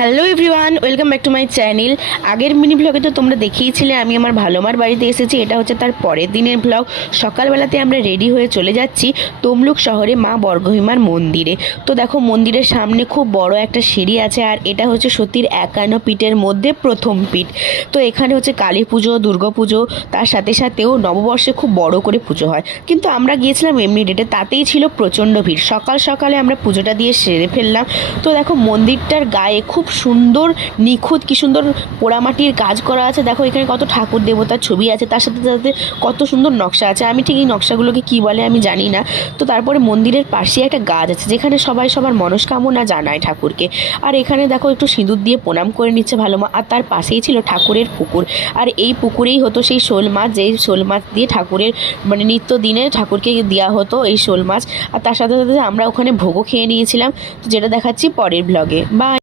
Hello everyone, welcome back to my channel. আগের mini ব্লগে তো তোমরা দেখিয়েছিলে আমি আমার ভালোমার বাড়িতে এসেছি। এটা হচ্ছে তার পরের দিনের ব্লগ। সকালবেলাতে আমরা রেডি হয়ে চলে যাচ্ছি তমলুক শহরে মা বর্গভীমার মন্দিরে। তো দেখো মন্দিরের সামনে খুব বড় একটা সিঁড়ি আছে, আর এটা হচ্ছে সতীর 51 পীঠের মধ্যে প্রথম পীঠ। তো এখানে হচ্ছে কালী পুজো, দুর্গা পুজো, তার সাথে সাথেও নববর্ষে খুব বড় করে পুজো হয়। কিন্তু আমরা গিয়েছিলাম এমনি ডেটে, তাতেই ছিল প্রচণ্ড ভিড়। সকাল সকালে আমরা পুজোটা দিয়ে সেরে ফেললাম। তো দেখো মন্দিরটার গায়ে খুব সুন্দর নিখুঁত কি সুন্দর পোড়ামাটির কাজ করা আছে। দেখো এখানে কত ঠাকুর দেবতার ছবি আছে, তার সাথে সাথে কত সুন্দর নকশা আছে। আমি ঠিক এই নকশাগুলোকে কি বলে আমি জানি না। তো তারপরে মন্দিরের পাশে একটা গাছ আছে, যেখানে সবাই সবার মনস্কামনা জানায় ঠাকুরকে। আর এখানে দেখো একটু সিঁদুর দিয়ে প্রণাম করে নিচ্ছে ভালো মা। আর তার পাশেই ছিল ঠাকুরের পুকুর, আর এই পুকুরেই হতো সেই শোল মাছ, যেই শোল মাছ দিয়ে ঠাকুরের মানে নিত্য দিনে ঠাকুরকে দেওয়া হতো এই শোল মাছ। আর তার সাথে সাথে আমরা ওখানে ভোগও খেয়ে নিয়েছিলাম, তো যেটা দেখাচ্ছি পরের ব্লগে। বাই।